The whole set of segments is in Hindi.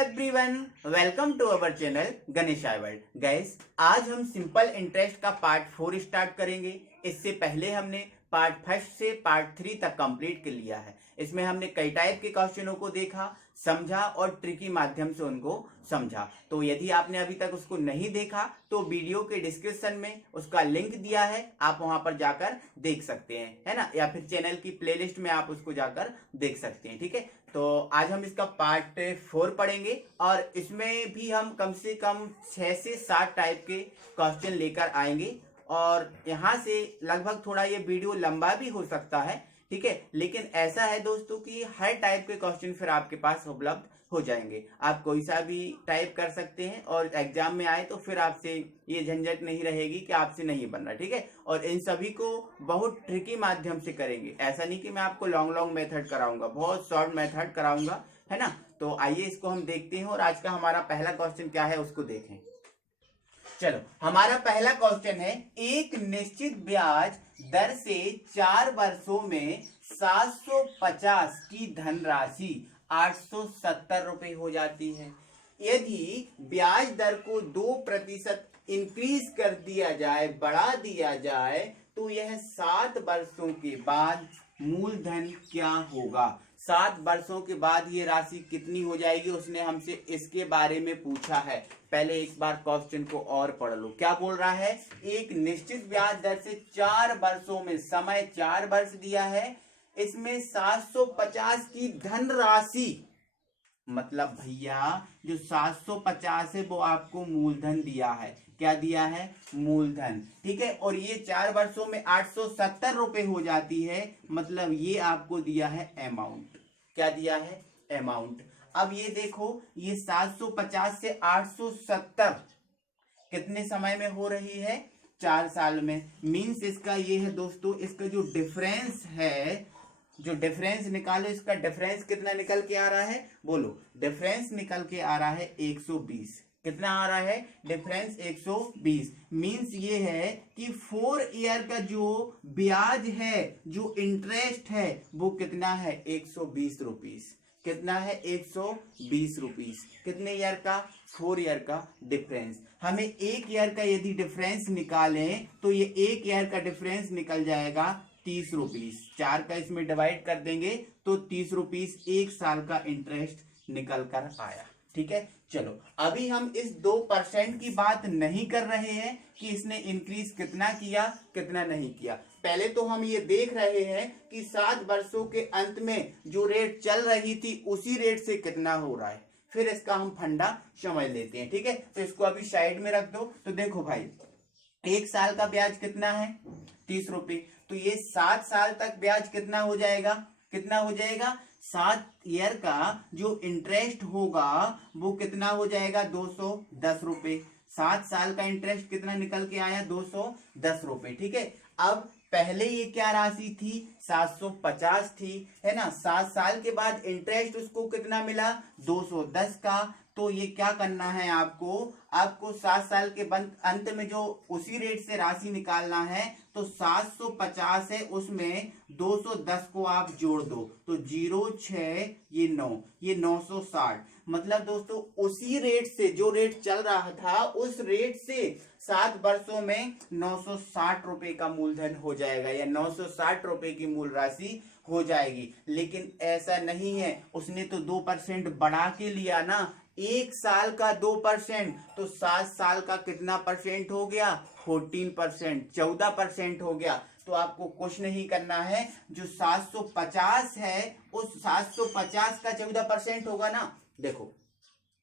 Everyone, welcome to our channel Ganesh world. Guys, आज हम सिंपल इंटरेस्ट का पार्ट 4 स्टार्ट करेंगे। इससे पहले हमने पार्ट फर्स्ट से पार्ट 3 तक कंप्लीट कर लिया है। इसमें हमने कई टाइप के क्वेश्चनों को देखा, समझा और ट्रिकी माध्यम से उनको समझा। तो यदि आपने अभी तक उसको नहीं देखा तो वीडियो के डिस्क्रिप्शन में उसका लिंक दिया है, आप वहां पर जाकर देख सकते हैं, है ना, या फिर चैनल की प्लेलिस्ट में आप उसको जाकर देख सकते हैं। ठीक है, तो आज हम इसका पार्ट 4 पढ़ेंगे और इसमें भी हम कम से कम 6 से 7 टाइप के क्वेश्चन लेकर आएंगे। और यहाँ से लगभग थोड़ा ये वीडियो लंबा भी हो सकता है, ठीक है, लेकिन ऐसा है दोस्तों कि हर टाइप के क्वेश्चन फिर आपके पास उपलब्ध हो जाएंगे। आप कोई सा भी टाइप कर सकते हैं और एग्जाम में आए तो फिर आपसे ये झंझट नहीं रहेगी कि आपसे नहीं बन रहा। ठीक है, और इन सभी को बहुत ट्रिकी माध्यम से करेंगे। ऐसा नहीं कि मैं आपको लॉन्ग मेथड कराऊंगा, बहुत शॉर्ट मेथड कराऊंगा, है ना। तो आइए इसको हम देखते हैं और आज का हमारा पहला क्वेश्चन क्या है उसको देखें। चलो, हमारा पहला क्वेश्चन है, एक निश्चित ब्याज दर से 4 वर्षों में 750 की धनराशि 870 रुपए हो जाती है। यदि ब्याज दर को 2% इंक्रीज कर दिया जाए, बढ़ा दिया जाए, तो यह 7 वर्षों के बाद मूलधन क्या होगा। 7 वर्षों के बाद ये राशि कितनी हो जाएगी, उसने हमसे इसके बारे में पूछा है। पहले एक बार क्वेश्चन को और पढ़ लो। क्या बोल रहा है, एक निश्चित ब्याज दर से 4 वर्षों में, समय 4 वर्ष दिया है, इसमें 750 की धनराशि, मतलब भैया जो 750 है वो आपको मूलधन दिया है। क्या दिया है, मूलधन। ठीक है, और ये 4 वर्षों में 870 रुपए हो जाती है, मतलब ये आपको दिया है अमाउंट। क्या दिया है, अमाउंट। अब ये देखो, ये 750 से 870 कितने समय में हो रही है, 4 साल में। मीन्स इसका ये है दोस्तों, इसका जो डिफरेंस है, जो डिफरेंस निकालो, इसका डिफरेंस कितना निकल के आ रहा है, बोलो। डिफरेंस निकल के आ रहा है 120। कितना आ रहा है डिफरेंस, 120। मींस ये है कि 4 ईयर का जो ब्याज है, जो इंटरेस्ट है, वो कितना है, 120 रुपीस। कितना है, 120 रुपीस। कितने ईयर का, 4 ईयर का डिफरेंस। हमें 1 ईयर का यदि डिफरेंस निकालें तो ये 1 ईयर का डिफरेंस निकल जाएगा 30 रुपीस। 4 का इसमें डिवाइड कर देंगे तो 30 रुपीस 1 साल का इंटरेस्ट निकल कर आया। ठीक है, चलो अभी हम इस 2% की बात नहीं कर रहे हैं कि इसने इंक्रीज कितना किया, कितना नहीं किया। पहले तो हम ये देख रहे हैं कि 7 वर्षों के अंत में जो रेट चल रही थी उसी रेट से कितना हो रहा है, फिर इसका हम फंडा समझ लेते हैं। ठीक है, तो इसको अभी साइड में रख दो। तो देखो भाई, 1 साल का ब्याज कितना है, 30 रुपए। तो ये 7 साल तक ब्याज कितना हो जाएगा, कितना हो जाएगा, 7 ईयर का जो इंटरेस्ट होगा वो कितना हो जाएगा, 210 रुपए। 7 साल का इंटरेस्ट कितना निकल के आया, 210 रुपए। ठीक है, अब पहले ये क्या राशि थी, 750 थी, है ना। 7 साल के बाद इंटरेस्ट उसको कितना मिला, 210 का। तो ये क्या करना है आपको, आपको 7 साल के अंत में जो उसी रेट से राशि निकालना है। तो 750 है, उसमें 210 को आप जोड़ दो, तो 0 6 ये 9, ये 960। मतलब दोस्तों उसी रेट से, जो रेट चल रहा था उस रेट से 7 वर्षों में 960 रुपए का मूलधन हो जाएगा, या 960 रुपए की मूल राशि हो जाएगी। लेकिन ऐसा नहीं है, उसने तो 2% बढ़ा के लिया ना। 1 साल का 2%, तो 7 साल का कितना परसेंट हो गया, 14%, 14% हो गया। तो आपको कुछ नहीं करना है, जो 750 है उस 750 का 14% होगा ना। देखो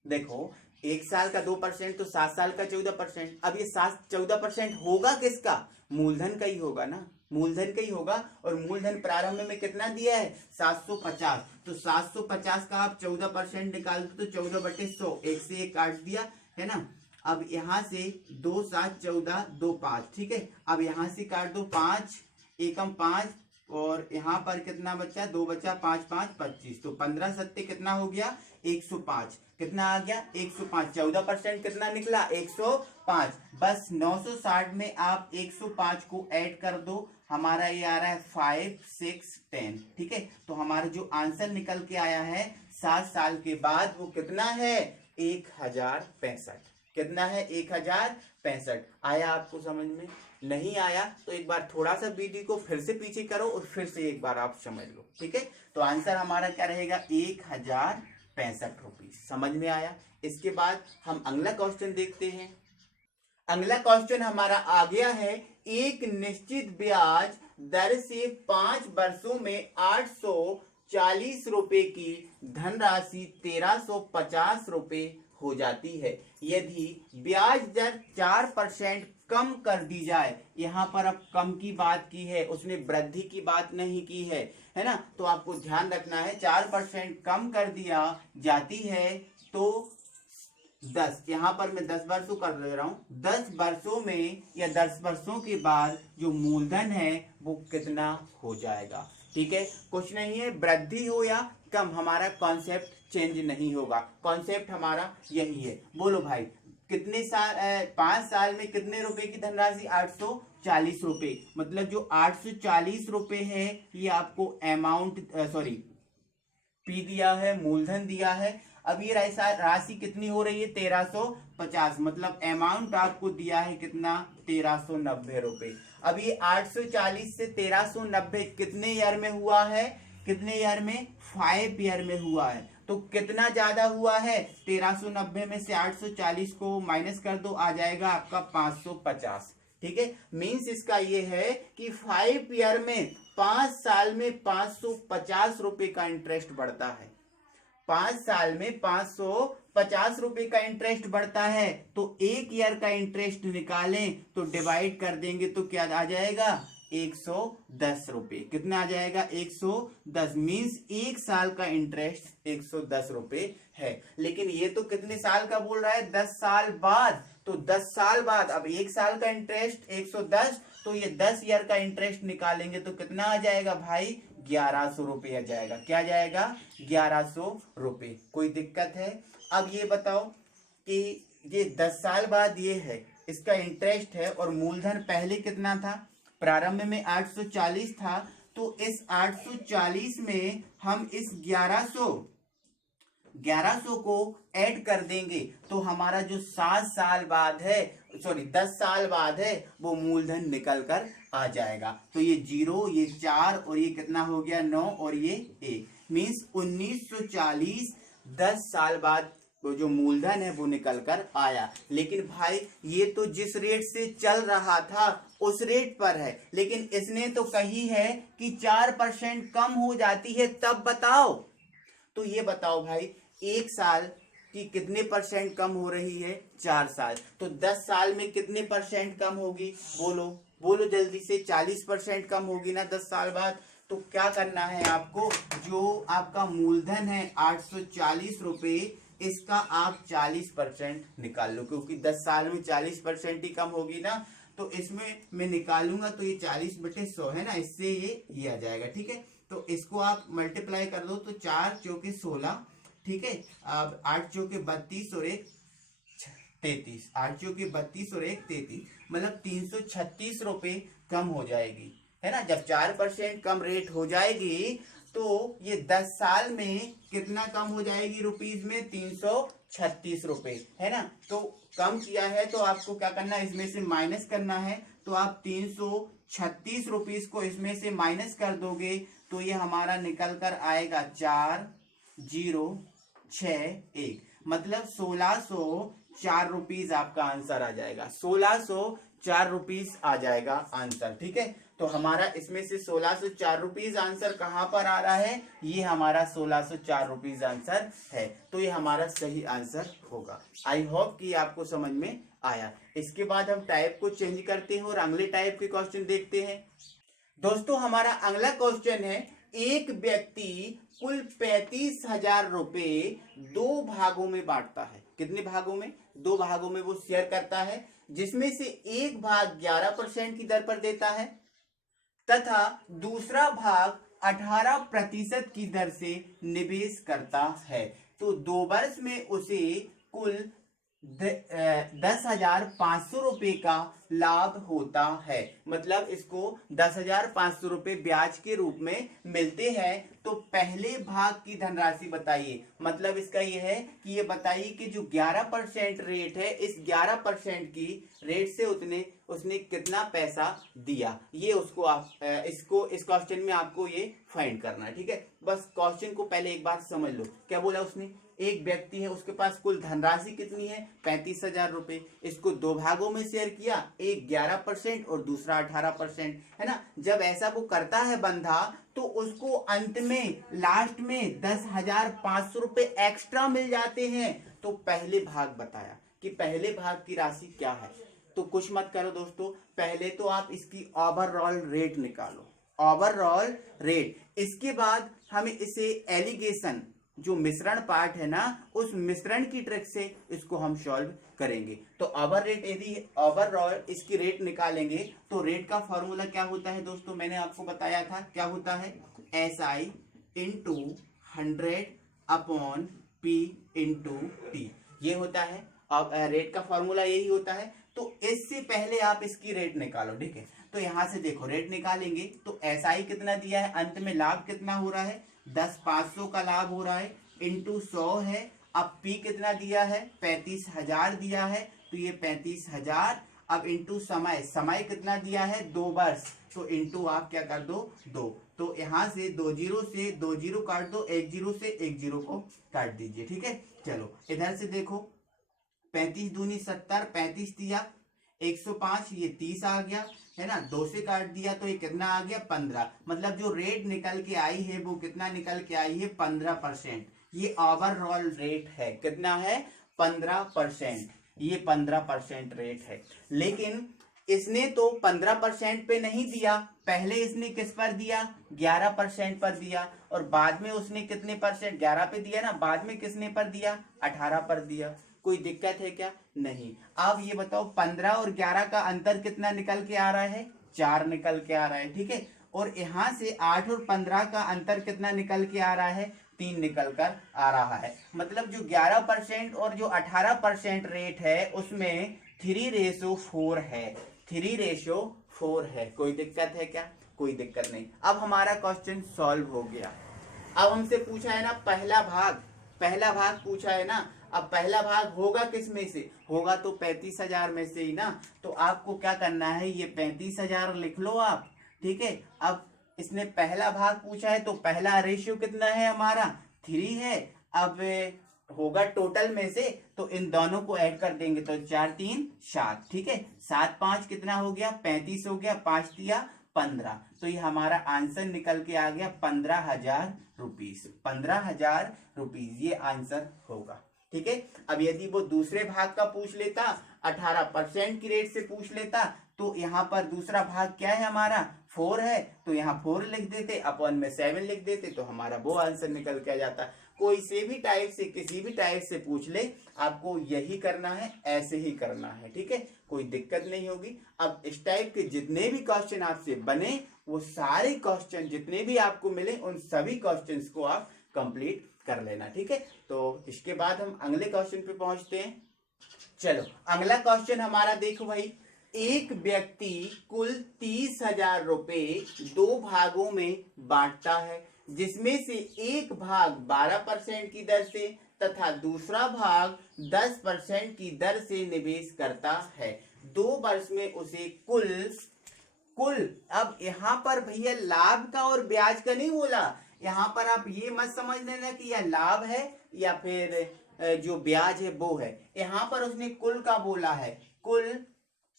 देखो, 1 साल का 2% तो 7 साल का 14%। अब ये 14% होगा किसका, मूलधन का ही होगा ना, मूलधन का ही होगा। और मूलधन प्रारंभ में कितना दिया है, 750। तो 750 का आप 14% निकाल दो, तो 14/100, 1 से 1 काट दिया, है ना। अब यहां से 2 7 14 2 5, ठीक है। अब यहां से काट दो, 5 एकम 5, और यहाँ पर कितना बचा, 2 बचा, 5 5 25। तो 15 सत्ते कितना हो गया, 105। कितना आ गया, 105। 14% कितना निकला, 105। बस 960 में आप 105 को ऐड कर दो, हमारा ये आ रहा है 5 6 10। ठीक है, तो हमारा जो आंसर निकल के आया है 7 साल के बाद वो कितना है 1065। कितना है 1065। आया आपको समझ में? नहीं आया तो एक बार थोड़ा सा वीडियो को फिर से पीछे करो और फिर से एक बार आप समझ लो, ठीक है। तो आंसर हमारा क्या रहेगा 1065 रुपीज। समझ में आया? इसके बाद हम अगला क्वेश्चन देखते हैं। अगला क्वेश्चन हमारा आ गया है, एक निश्चित ब्याज दर से 5 वर्षों में 840 रुपए की धनराशि 1350 रुपए हो जाती है। यदि ब्याज दर 4% कम कर दी जाए, यहां पर अब कम की बात की है, उसने वृद्धि की बात नहीं की है ना। तो आपको ध्यान रखना है 4% कम कर दिया जाती है तो 10, यहां पर मैं 10 वर्षों कर दे रहा हूं, 10 वर्षों में या 10 वर्षों के बाद जो मूलधन है वो कितना हो जाएगा। ठीक है, कुछ नहीं है, वृद्धि हो या कम, हमारा कॉन्सेप्ट चेंज नहीं होगा, कॉन्सेप्ट हमारा यही है। बोलो भाई, कितने साल 5 साल में कितने रुपए की धनराशि 840 रुपए, मतलब जो 840 रुपए है ये आपको अमाउंट सॉरी पी दिया है, मूलधन दिया है। अब ये राशि कितनी हो रही है 1350, मतलब अमाउंट आपको दिया है कितना 1390 रुपए। अब ये 840 से 1390 कितने ईयर में हुआ है, कितने ईयर में 5 ईयर में हुआ है। तो कितना ज्यादा हुआ है 1390 में से 840 को माइनस कर दो, आ जाएगा आपका 550। ठीक है, मींस इसका ये है कि 5 ईयर में 5 साल में 550 रुपए का इंटरेस्ट बढ़ता है। 5 साल में 550 रुपए का इंटरेस्ट बढ़ता है। तो 1 ईयर का इंटरेस्ट निकालें तो डिवाइड कर देंगे तो क्या आ जाएगा 110 रुपए। कितना आ जाएगा 110, मींस 1 साल का इंटरेस्ट 110 रुपए है। लेकिन ये तो कितने साल का बोल रहा है 10 साल बाद, तो 10 साल बाद अब 1 साल का इंटरेस्ट 110, तो ये 10 ईयर का इंटरेस्ट निकालेंगे तो कितना आ जाएगा भाई 1100 रुपये आ जाएगा। क्या जाएगा 1100 रुपये। कोई दिक्कत है? अब ये बताओ कि ये 10 साल बाद ये है, इसका इंटरेस्ट है और मूलधन पहले कितना था, प्रारंभ में 840 था, तो इस 840 में हम इस 1100 को ऐड कर देंगे तो हमारा जो 7 साल बाद है, सॉरी 10 साल बाद है, वो मूलधन निकल कर आ जाएगा। तो ये 0, ये 4 और ये कितना हो गया 9 और ये 1, मींस 1940 10 साल बाद वो जो मूलधन है वो निकल कर आया। लेकिन भाई ये तो जिस रेट से चल रहा था उस रेट पर है, लेकिन इसने तो कही है कि 4% कम हो जाती है, तब बताओ। तो ये बताओ भाई 1 साल की कितने परसेंट कम हो रही है 4 साल, तो 10 साल में कितने परसेंट कम होगी, बोलो बोलो जल्दी से, 40% कम होगी ना 10 साल बाद। तो क्या करना है आपको, जो आपका मूलधन है 840 रुपए, इसका आप 40% निकाल लो, क्योंकि 10 साल में 40% ही कम होगी ना। तो इसमें मैं निकालूंगा तो ये 40/100 है ना, इससे ये आ जाएगा। ठीक है, तो इसको आप मल्टीप्लाई कर दो तो 4 चौके 16, ठीक है, अब 8 चौके 32 और 1 33, 8 चौके 32 और 1 33, मतलब 336 रुपए कम हो जाएगी, है ना। जब 4% कम रेट हो जाएगी तो ये 10 साल में कितना कम हो जाएगी रुपीज में 336 रुपए, है ना। तो कम किया है तो आपको क्या करना है, इसमें से माइनस करना है। तो आप 336 रुपीज को इसमें से माइनस कर दोगे तो ये हमारा निकल कर आएगा 4061, मतलब 1604 रुपीज आपका आंसर आ जाएगा, 1604 रुपीज आ जाएगा आंसर। ठीक है, तो हमारा इसमें से 1604 रुपीज आंसर कहां पर आ रहा है, ये हमारा 1604 रुपीज आंसर है। तो ये हमारा सही आंसर होगा। आई होप कि आपको समझ में आया। इसके बाद हम टाइप को चेंज करते हैं और अगले टाइप के क्वेश्चन देखते हैं। दोस्तों हमारा अगला क्वेश्चन है, एक व्यक्ति कुल 35,000 रुपए 2 भागों में बांटता है। कितने भागों में, 2 भागों में वो शेयर करता है, जिसमें से एक भाग 11% की दर पर देता है तथा दूसरा भाग 18% की दर से निवेश करता है। तो 2 वर्ष में उसे कुल 10,500 रुपए का लाभ होता है। मतलब इसको 10,500 रुपए ब्याज के रूप में मिलते हैं। तो पहले भाग की धनराशि बताइए। मतलब इसका ये है कि ये बताइए कि जो 11% रेट है, इस 11% की रेट से उसने कितना पैसा दिया। ये उसको आप इसको इस क्वेश्चन में आपको ये फाइंड करना है। ठीक है, बस क्वेश्चन को पहले एक बार समझ लो। क्या बोला उसने? एक व्यक्ति है, उसके पास कुल धनराशि कितनी है? 35,000 रुपए। इसको दो भागों में शेयर किया, एक 11% और दूसरा 18%, है ना। जब ऐसा वो करता है बंधा, तो उसको अंत में लास्ट में 10,500 रुपए एक्स्ट्रा मिल जाते हैं। तो पहले भाग बताया कि पहले भाग की राशि क्या है। तो कुछ मत करो दोस्तों, पहले तो आप इसकी ओवरऑल रेट निकालो, ओवरऑल रेट। इसके बाद हमें इसे एलिगेशन, जो मिश्रण पार्ट है ना, उस मिश्रण की ट्रिक से इसको हम सॉल्व करेंगे। तो ओवर रेट, यदि ओवरऑल इसकी रेट निकालेंगे तो रेट का फॉर्मूला क्या होता है दोस्तों? मैंने आपको बताया था क्या होता है। SI into 100 upon P into T, ये होता है। अब रेट का फॉर्मूला यही होता है। तो इससे पहले आप इसकी रेट निकालो। ठीक है, तो यहां से देखो रेट निकालेंगे तो SI कितना दिया है, अंत में लाभ कितना हो रहा है? 10,500 का लाभ हो रहा है, इंटू 100 है। अब P कितना दिया है? 35,000 दिया है, तो ये 35,000। अब इंटू समय, समय कितना दिया है? 2 वर्ष, तो इंटू आप क्या कर दो? 2। तो यहां से 2 जीरो से 2 जीरो काट दो, 1 जीरो से 1 जीरो को काट दीजिए। ठीक है, चलो इधर से देखो, 35 दूनी 70, 35 दिया, 105, ये 30 आ गया, है ना। 2 से काट दिया तो ये कितना आ गया? 15। मतलब जो रेट निकल के आई है वो कितना निकल के आई है? 15%। ये ओवरऑल रेट है, कितना है? 15%। ये 15% रेट है। लेकिन इसने तो 15% पे नहीं दिया, पहले इसने किस पर दिया? 11% पर दिया। और बाद में उसने कितने परसेंट? 11 पे दिया ना, बाद में किसने पर दिया? 18 पर दिया। कोई दिक्कत है क्या? नहीं। अब ये बताओ, 15 और 11 का अंतर कितना निकल के आ रहा है? 4 निकल के आ रहा है। ठीक है, और यहां से 8 और 15 का अंतर कितना निकल के आ रहा है? 3 निकल कर आ रहा है। मतलब जो 11% और जो 18% रेट है, उसमें 3:4 है, 3:4 है। कोई दिक्कत है क्या? कोई दिक्कत नहीं। अब हमारा क्वेश्चन सॉल्व हो गया। अब हमसे पूछा है ना पहला भाग, पहला भाग पूछा है ना। अब पहला भाग होगा किस में से? होगा तो 35,000 में से ही ना। तो आपको क्या करना है, ये 35,000 लिख लो आप। ठीक है, अब इसने पहला भाग पूछा है तो पहला रेशियो कितना है हमारा? 3 है। अब होगा टोटल में से, तो इन दोनों को ऐड कर देंगे तो 4 3 7। ठीक है, 7 5 कितना हो गया? 35 हो गया, 5 दिया 15। तो ये हमारा आंसर निकल के आ गया 15,000 रुपीज। 15,000 रुपीज ये आंसर होगा। ठीक है, अब यदि वो दूसरे भाग का पूछ लेता, 18% की रेट से पूछ लेता, तो यहाँ पर दूसरा भाग क्या है हमारा? 4 है, तो यहाँ 4 लिख देते, अपॉन में 7 लिख देते, तो हमारा वो आंसर निकल के आ जाता। कोई से भी टाइप से, किसी भी टाइप से पूछ ले, आपको यही करना है, ऐसे ही करना है। ठीक है, कोई दिक्कत नहीं होगी। अब इस टाइप के जितने भी क्वेश्चन आपसे बने, वो सारे क्वेश्चन जितने भी आपको मिले, उन सभी क्वेश्चंस को आप कंप्लीट कर लेना। ठीक है, तो इसके बाद हम अगले क्वेश्चन पे पहुंचते हैं। चलो अगला क्वेश्चन हमारा देखो भाई, एक व्यक्ति कुल 30,000 रुपए 2 भागों में बांटता है, जिसमें से एक भाग 12% की दर से तथा दूसरा भाग 10% की दर से निवेश करता है। 2 वर्ष में उसे कुल कुल अब यहाँ पर भैया लाभ का और ब्याज का नहीं बोला। यहाँ पर आप ये मत समझ लेना कि यह लाभ है या फिर जो ब्याज है वो है। यहाँ पर उसने कुल का बोला है। कुल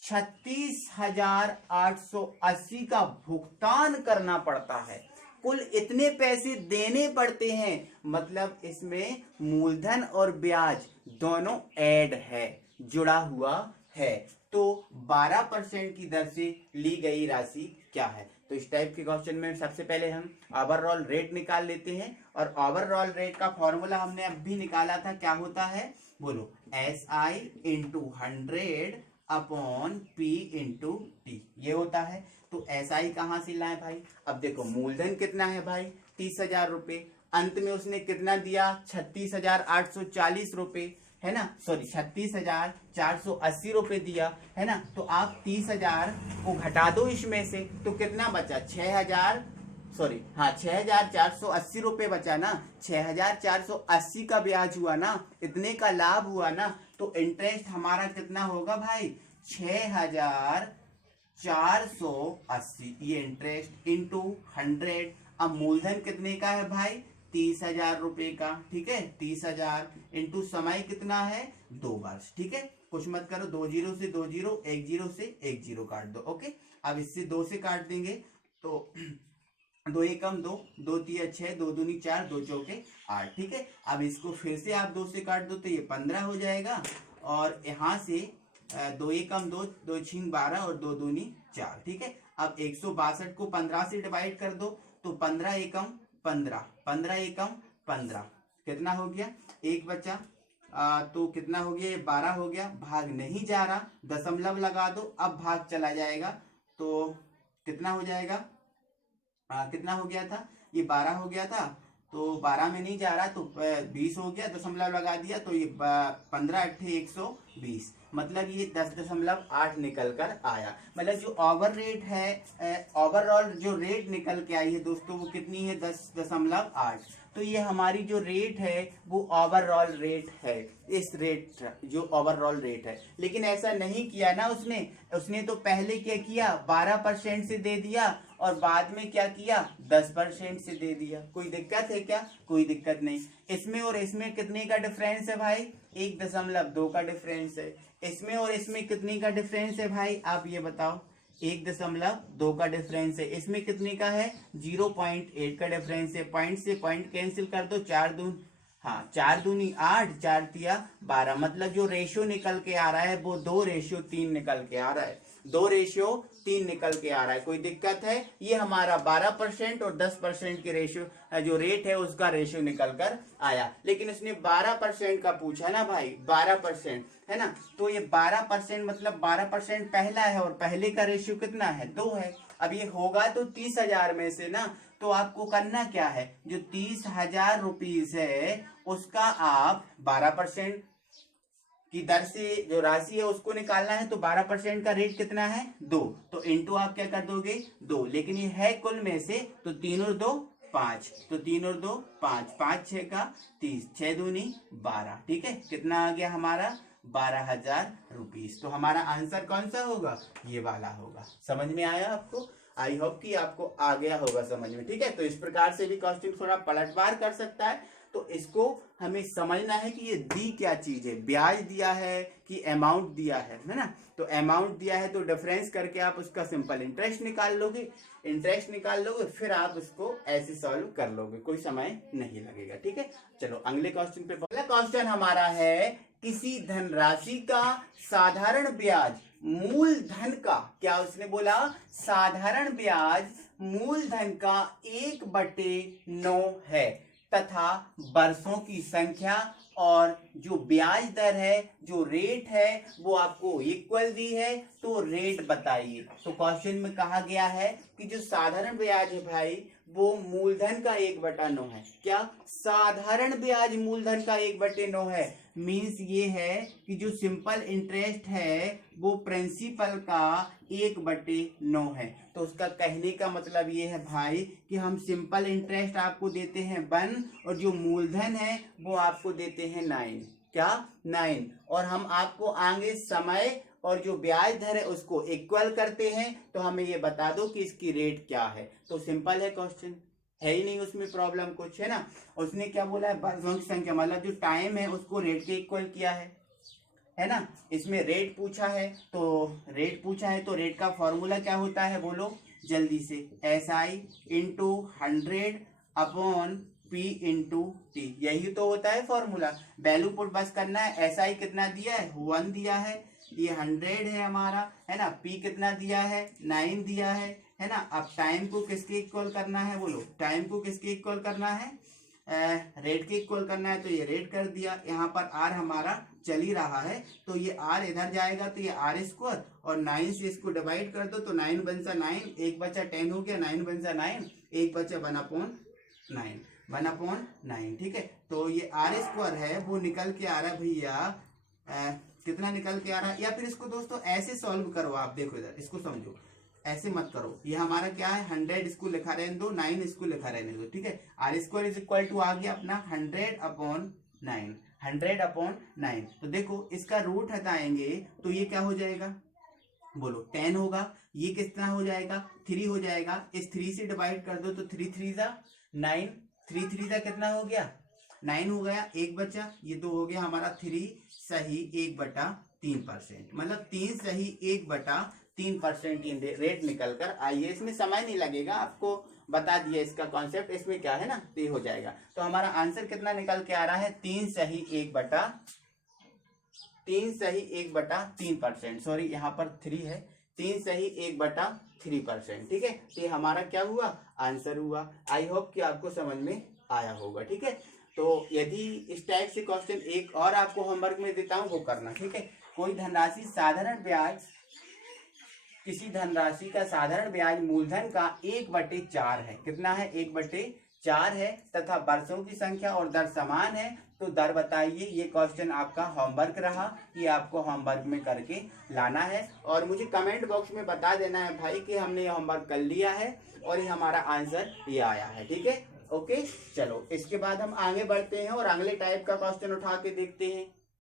36,880 का भुगतान करना पड़ता है। कुल इतने पैसे देने पड़ते हैं। मतलब इसमें मूलधन और ब्याज दोनों ऐड है, जुड़ा हुआ है। तो 12% की दर से ली गई राशि क्या है? तो इस टाइप के क्वेश्चन में सबसे पहले हम ओवरऑल रेट निकाल लेते हैं। और ओवरऑल रेट का फॉर्मूला हमने अभी निकाला था, क्या होता है बोलो? SI into 100 upon P into T, ये होता है। तो SI कहां से लाए भाई? अब देखो मूलधन कितना है भाई? 30,000 रुपए। अंत में उसने कितना दिया? 36,840 रुपए। है ना, सॉरी 36,480 रुपए दिया है ना, तो आप 30,000 को घटा दो इसमें से, तो कितना बचा 6,000, सॉरी हाँ 6,480 रुपए बचा ना, 6,480 का ब्याज हुआ ना, इतने का लाभ हुआ ना, तो इंटरेस्ट हमारा कितना होगा भाई 6,480, ये इंटरेस्ट इंटू 100। अब मूलधन कितने का है भाई 30,000 रुपए का, ठीक है 30,000 इंटू समय कितना है 2 वर्ष, ठीक है कुछ मत करो, 2 जीरो से 2 जीरो, 1 जीरो से 1 जीरो काट दो, ओके। अब इससे 2 से काट देंगे तो 2 एकम 2, 2 तिया 6, 2 दूनी 4, 2 चौके 8, ठीक है। अब इसको फिर से आप 2 से काट दो तो ये 15 हो जाएगा, और यहाँ से 2 एकम 2, 2 छीन 12 और 2 दूनी 4, ठीक है। अब 162 को 15 से डिवाइड कर दो तो 15 एकम 15, 15 एकम 15, कितना हो गया एक बचा, तो कितना हो गया 12 हो गया, भाग नहीं जा रहा, दशमलव लगा दो, अब भाग चला जाएगा तो कितना हो जाएगा, कितना हो गया था ये 12 हो गया था, तो 12 में नहीं जा रहा तो 20 हो गया, दशमलव लगा दिया तो ये 15 अट्ठे 120, मतलब ये 10.8 निकल कर आया। मतलब जो ओवर रेट है, ओवरऑल जो रेट निकल के आई है दोस्तों वो कितनी है 10.8। तो ये हमारी जो रेट है वो ओवरऑल रेट है, इस रेट जो ओवरऑल रेट है। लेकिन ऐसा नहीं किया ना उसने तो पहले क्या किया 12% से दे दिया और बाद में क्या किया 10% से दे दिया। कोई दिक्कत है क्या, कोई दिक्कत नहीं। इसमें और इसमें कितने का डिफरेंस है भाई 1.2 का डिफरेंस है। इसमें और इसमें कितने का डिफरेंस है भाई आप ये बताओ, 1.2 का डिफरेंस है। इसमें कितने का है 0.8 का डिफरेंस है। पॉइंट से पॉइंट कैंसिल कर दो, 4 दून, हाँ 4 दूनी 8, 4 तिया 12, मतलब जो रेशियो निकल के आ रहा है वो 2:3 निकल के आ रहा है, 2:3 निकल के आ रहा है। कोई दिक्कत है, ये हमारा 12% और 10% के रेशियो जो रेट है उसका रेशियो निकल कर आया। लेकिन इसने 12% का पूछा ना भाई, 12% है ना, तो ये 12% मतलब 12% पहला है और पहले का रेशियो कितना है 2 है। अब ये होगा तो 30,000 में से ना, तो आपको करना क्या है, जो 30,000 रुपीज है उसका आप 12% की दर से जो राशि है उसको निकालना है, तो 12% का रेट कितना है 2, तो इंटू आप क्या कर दोगे 2, लेकिन ये है कुल में से तो 3 और 2 5, तो 3 और 2 5, 5 6 का 30, 6 दूनी 12, ठीक है कितना आ गया हमारा 12,000 रुपीज। तो हमारा आंसर कौन सा होगा, ये वाला होगा। समझ में आया आपको, आई होप कि आपको आ गया होगा समझ में, ठीक है। तो इस प्रकार से भी कॉस्टिंग थोड़ा पलटवार कर सकता है, तो इसको हमें समझना है कि ये दी क्या चीज है, ब्याज दिया है कि अमाउंट दिया है ना। तो अमाउंट दिया है तो डिफरेंस करके आप उसका सिंपल इंटरेस्ट निकाल लोगे, इंटरेस्ट निकाल लोगे, फिर आप उसको ऐसे सॉल्व कर लोगे, कोई समय नहीं लगेगा, ठीक है। चलो अगले क्वेश्चन पे। पहला क्वेश्चन हमारा है किसी धनराशि का साधारण ब्याज मूलधन का, क्या उसने बोला साधारण ब्याज मूलधन का 1/9 है तथा वर्षों की संख्या और जो ब्याज दर है, जो रेट है वो आपको इक्वल दी है, तो रेट बताइए। तो क्वेश्चन में कहा गया है कि जो साधारण ब्याज है भाई वो मूलधन का 1/9 है। क्या साधारण ब्याज मूलधन का 1/9 है, मीन्स ये है कि जो सिंपल इंटरेस्ट है वो प्रिंसिपल का 1/9 है। तो उसका कहने का मतलब ये है भाई कि हम सिंपल इंटरेस्ट आपको देते हैं 1 और जो मूलधन है वो आपको देते हैं 9, क्या 9, और हम आपको आगे समय और जो ब्याज दर है उसको इक्वल करते हैं, तो हमें ये बता दो कि इसकी रेट क्या है। तो सिंपल है क्वेश्चन, है ही नहीं उसमें प्रॉब्लम कुछ, है ना। उसने क्या बोला है वर्षों की संख्या, मतलब जो टाइम है उसको रेट के इक्वल किया है ना। इसमें रेट पूछा है तो रेट का फॉर्मूला क्या होता है बोलो जल्दी से, SI into 100 upon P into T, यही तो होता है फॉर्मूला। वैल्यू पुट बस करना है। SI कितना दिया है 1 दिया है, ये 100 है हमारा, है ना। P कितना दिया है 9 दिया है ना। अब टाइम को किसके इक्वल करना है बोलो, टाइम को किसके इक्वल करना है, रेट के इक्वल करना है, तो ये रेट कर दिया। यहाँ पर R हमारा चल ही रहा है तो ये R इधर जाएगा तो ये R² और 9 से इसको डिवाइड कर दो तो 9 बचा 9, 1 बचा 10 हो गया, 9 बचा 9, 1 बचा 1/9, 1/9, ठीक है। तो ये आर स्क्वायर है वो निकल के आ रहा है भैया कितना निकल के आ रहा है, या फिर इसको दोस्तों ऐसे सॉल्व करो आप, देखो इधर इसको समझो, ऐसे मत करो, ये हमारा क्या है 100 इसको लिखा रहने दो, 9 इसको लिखा रहने दो, ठीक है। R square is equal to आ गया अपना 100/9, 100/9। तो देखो इसका रूट हटाएंगे तो ये क्या हो जाएगा, बोलो 10 होगा, ये कितना हो जाएगा 3 हो जाएगा, इस 3 से डिवाइड कर दो तो 3 3 जा 9, 3 3 जा कितना हो गया 9 हो गया, एक बचा, ये तो हो गया हमारा 3 सही 1/3%, मतलब 3 सही 1/3% ये रेट निकल कर आई है। इसमें समय नहीं लगेगा, आपको बता दिया इसका कॉन्सेप्ट, इसमें क्या है ना तो ये हो जाएगा। तो हमारा आंसर कितना निकल के आ रहा है 3 सही 1/3%, सॉरी यहाँ पर 3 है, 3 सही 1/3%, ठीक है। तो ये हमारा क्या हुआ आंसर हुआ। आई होप कि आपको समझ में आया होगा, ठीक है। तो यदि इस टाइप से क्वेश्चन एक और आपको होमवर्क में देता हूँ वो करना, ठीक है। कोई धनराशि साधारण ब्याज, किसी धनराशि का साधारण ब्याज मूलधन का 1/4 है, कितना है 1/4 है, तथा वर्षों की संख्या और दर समान है, तो दर बताइए। ये क्वेश्चन आपका होमवर्क रहा, ये आपको होमवर्क में करके लाना है और मुझे कमेंट बॉक्स में बता देना है भाई कि हमने ये होमवर्क कर लिया है और ये हमारा आंसर ये आया है, ठीक है। ओके चलो इसके बाद हम आगे बढ़ते हैं और अगले टाइप का क्वेश्चन उठा के देखते हैं।